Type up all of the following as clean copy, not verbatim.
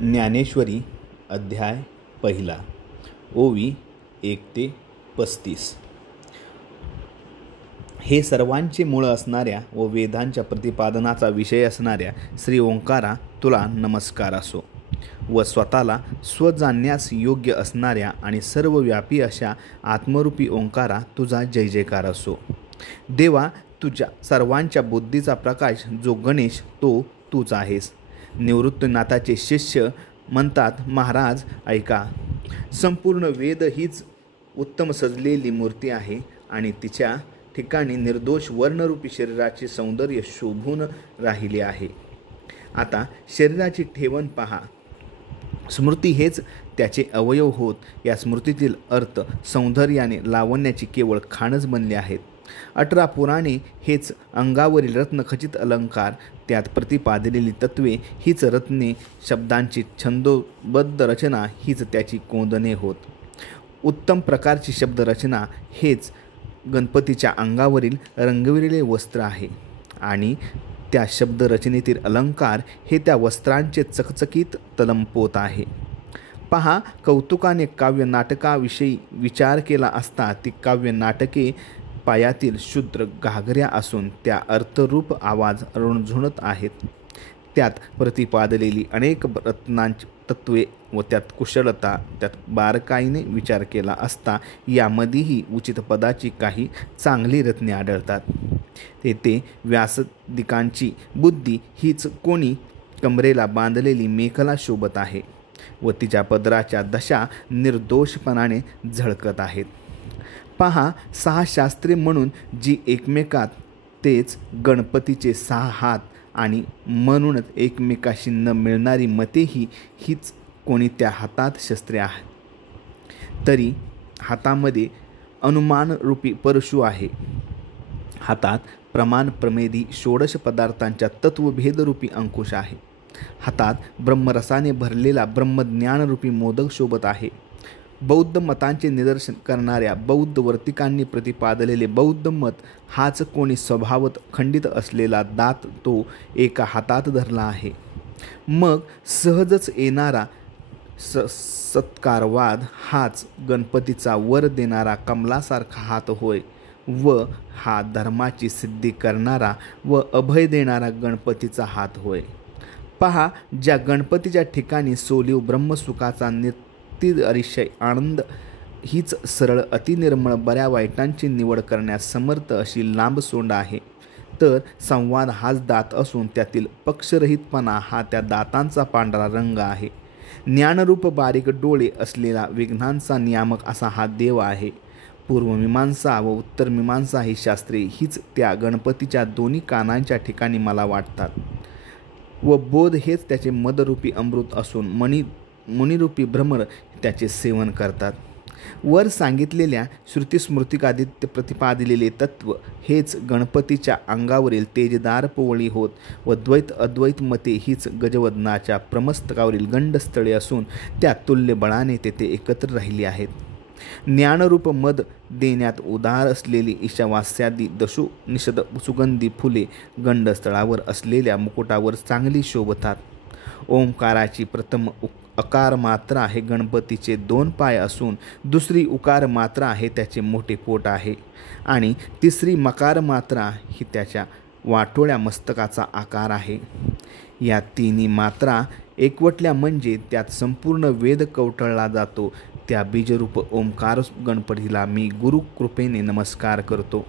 ज्ञानेश्वरी अध्याय पहिला ओवी 1 ते 35. हे सर्वांचे मूळ असणाऱ्या व वेदांच्या प्रतिपादनाचा विषय असणाऱ्या श्री ओंकारा तुला नमस्कार असो व स्वतःला स्व जाणण्यास योग्य असणाऱ्या आणि सर्वव्यापी अशा आत्मरूपी ओंकारा तुझा जय जयकार असो. देवा, तुझ्या सर्वांच्या बुद्धीचा प्रकाश जो गणेश तो तूच आहेस. निवृत्तीनाथाचे शिष्य म्हणतात, महाराज ऐका, संपूर्ण वेद हीच उत्तम सजलेली मूर्ती आहे आणि तिच्या ठिकाणी निर्दोष वर्णरूपी शरीराचे सौंदर्य शोभून राहिले आहे. आता शरीराची ठेवण पहा. स्मृती हेच त्याचे अवयव होत. या स्मृतीतील अर्थ सौंदर्याने लावण्याची केवळ खाणच बनले आहेत. 18 पुराणे हेच अंगावरील रत्नखचित अलंकार. त्यात प्रतिपादिलेली तत्वे हीच रत्ने, शब्दांची छंदोबद्ध रचना हीच त्याची कोंदणे होत. उत्तम प्रकारची शब्दरचना हेच गणपतीच्या अंगावरील रंगविलेले वस्त्र आहे आणि त्या शब्दरचनेतील अलंकार हे त्या वस्त्रांचे चकचकीत तलमपोत आहे. पहा, कौतुकाने काव्य नाटकाविषयी विचार केला असता ती काव्य नाटके पायातील शूद्र घागऱ्या असून त्या अर्थरूप आवाज रणझुणत आहेत. त्यात प्रतिपादलेली अनेक रत्नांची तत्वे व त्यात कुशलता, त्यात बारकाईने विचार केला असता यामध्येही उचित पदाची काही चांगली रत्ने आढळतात. तेथे व्यासदिकांची बुद्धी हीच कोणी कमरेला बांधलेली मेखला शोभत आहे व तिच्या पदराच्या दशा निर्दोषपणाने झळकत आहेत. पहा, 6 शास्त्रे म्हणून जी एकमेकात तेच गणपतीचे 6 हात आणि म्हणूनच एकमेकाशी न मिळणारी मतेही हीच कोणी त्या हातात शस्त्रे आहे. तरी हातामध्ये अनुमानरूपी परशु आहे. हातात प्रमाण प्रमेदी षोडश पदार्थांच्या तत्वभेदरूपी अंकुश आहे. हातात ब्रह्मरसाने भरलेला ब्रह्मज्ञानरूपी मोदक शोभत आहे. बौद्ध मतांचे निदर्शन करणाऱ्या बौद्ध वर्तिकांनी प्रतिपादलेले बौद्ध मत हाच कोणी स्वभावत खंडित असलेला दात तो एका हातात धरला आहे. मग सहजच येणारा सत्कारवाद हाच गणपतीचा वर देणारा कमलासारखा हात होय व हा धर्माची सिद्धी करणारा व अभय देणारा गणपतीचा हात होय. पहा, ज्या गणपतीच्या ठिकाणी सोलीव ब्रह्मसुखाचा अतिशय आनंद हीच सरळ अतिनिर्मळ बऱ्या वाईटांची निवड करण्यास समर्थ अशी लांब सोंड आहे, तर संवाद हाच दात असून त्यातील पक्षरहितपणा हा त्या दातांचा पांढरा रंग आहे. ज्ञानरूप बारीक डोळे असलेला विघ्नांचा नियामक असा हा देव आहे. पूर्वमीमांसा व उत्तरमीमांसा ही शास्त्रे हीच त्या गणपतीच्या दोन्ही कानांच्या ठिकाणी मला वाटतात व बोध हेच त्याचे मदरूपी अमृत असून मुनिरूपी भ्रमर त्याचे सेवन करतात. वर सांगितलेल्या श्रुतिस्मृतिकादित्य प्रतिपादिलेले तत्व हेच गणपतीच्या अंगावरील तेजदार पोवळी होत व द्वैत अद्वैत मते हीच गजवदनाच्या प्रमस्तकावरील गंडस्थळे असून त्या तुल्य बळाने तेथे एकत्र राहिली आहेत. ज्ञानरूप मद देण्यात उदार असलेली ईशावास्यादी दशोनिषद सुगंधी फुले गंडस्थळावर असलेल्या मुकुटावर चांगली शोभतात. ओंकाराची प्रथम अकार मात्रा हे गणपतीचे 2 पाय असून दुसरी उकार मात्रा हे त्याचे मोठे पोट आहे आणि तिसरी मकार मात्रा ही त्याच्या वाटोळ्या मस्तकाचा आकार आहे. या तिन्ही मात्रा एकवटल्या म्हणजे त्यात संपूर्ण वेद कवटळला जातो. त्या बीजरूप ओंकार गणपतीला मी गुरुकृपेने नमस्कार करतो.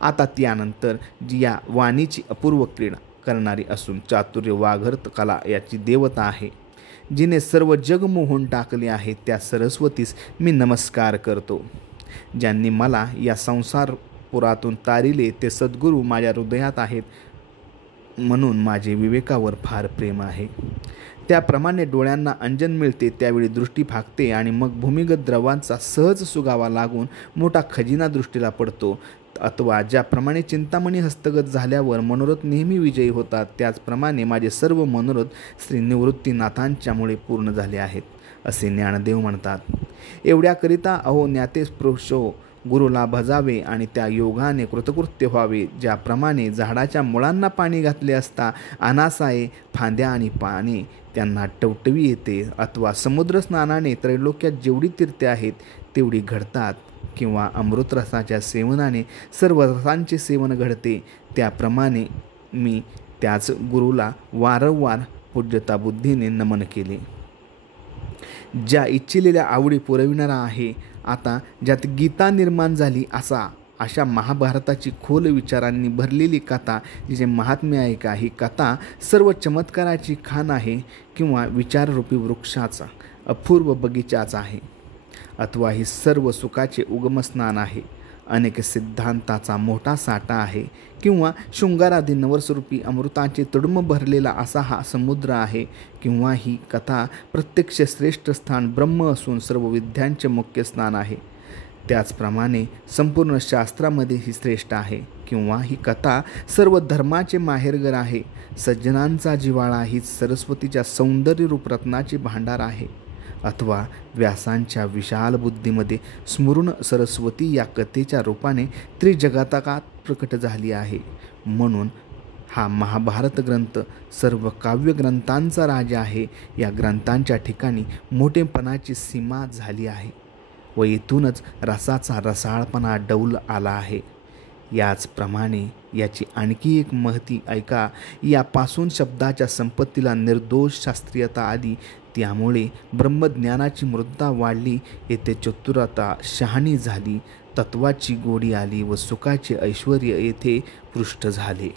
आता त्यानंतर या वाणीची अपूर्व क्रीडा करणारी असून चातुर्य वाघर्त कला याची देवता आहे, जिने सर्व जग मोहून टाकले आहे, त्या सरस्वतीस मी नमस्कार करतो. ज्यांनी मला या संसारपुरातून तारिले ते सद्गुरू माझ्या हृदयात आहेत म्हणून माझे विवेकावर फार प्रेम आहे. त्याप्रमाणे डोळ्यांना अंजन मिळते त्यावेळी दृष्टी भागते आणि मग भूमिगत द्रवांचा सहज सुगावा लागून मोठा खजिना दृष्टीला पडतो. अथवा ज्याप्रमाणे चिंतामणी हस्तगत झाल्यावर मनोरथ नेहमी विजयी होतात, त्याचप्रमाणे माझे सर्व मनोरथ श्री निवृत्तीनाथांच्यामुळे पूर्ण झाले आहेत असे ज्ञानदेव म्हणतात. एवढ्याकरिता अहो ज्ञाते स्पृशो गुरुला भजावे आणि त्या योगाने कृतकृत्य व्हावे. ज्याप्रमाणे झाडाच्या मुळांना पाणी घातले असता अनासाये फांद्या आणि पाने त्यांना टवटवी येते अथवा समुद्र स्नानाने त्रैलोक्यात जेवढी तीर्थे आहेत तेवढी घडतात किंवा अमृतरसाच्या सेवनाने सर्व रसांचे सेवन घडते, त्याप्रमाणे मी त्याच गुरुला वारंवार पूज्यता बुद्धीने नमन केले. ज्या इच्छिलेल्या आवडी पुरविणारा आहे. आता ज्यात गीता निर्माण झाली अशा महाभारताची खोल विचारांनी भरलेली कथा, जिचे महात्म्य आहे का, ही कथा सर्व चमत्काराची खाण आहे किंवा विचाररूपी वृक्षाचा अपूर्व बगीचाचा आहे, अथवा ही सर्व सुखाचे उगमस्थान आहे, अनेक सिद्धांताचा मोठा साठा आहे, किंवा शृंगारादी नवरसरूपी अमृताचे तुडुंब भरलेला असा हा समुद्र आहे, किंवा ही कथा प्रत्यक्ष श्रेष्ठ स्थान ब्रह्म असून सर्व विद्यांचे मुख्य स्थान आहे, त्याचप्रमाणे संपूर्ण शास्त्रामध्ये ही श्रेष्ठ आहे, किंवा ही कथा सर्व धर्माचे माहेरघर आहे, सज्जनांचा जिव्हाळा ही सरस्वतीच्या सौंदर्य रूप रत्नाची भांडार आहे, अथवा व्यासांच्या विशाल बुद्धीमध्ये स्मरून सरस्वती या कथेच्या रूपाने त्रिजगताकात प्रकट झाली आहे. म्हणून हा महाभारत ग्रंथ सर्व काव्यग्रंथांचा राजा आहे. या ग्रंथांच्या ठिकाणी मोठेपणाची सीमा झाली आहे व इथूनच रसाचा रसाळपणा डौल आला आहे. याचप्रमाणे याची आणखी एक महती ऐका. यापासून शब्दाच्या संपत्तीला निर्दोष शास्त्रीयता आली, त्यामुळे ब्रह्मज्ञानाची मृदा वाढली, येथे चतुरता शहाणी झाली, तत्वाची गोडी आली व सुखाचे ऐश्वर येथे पृष्ठ झाले.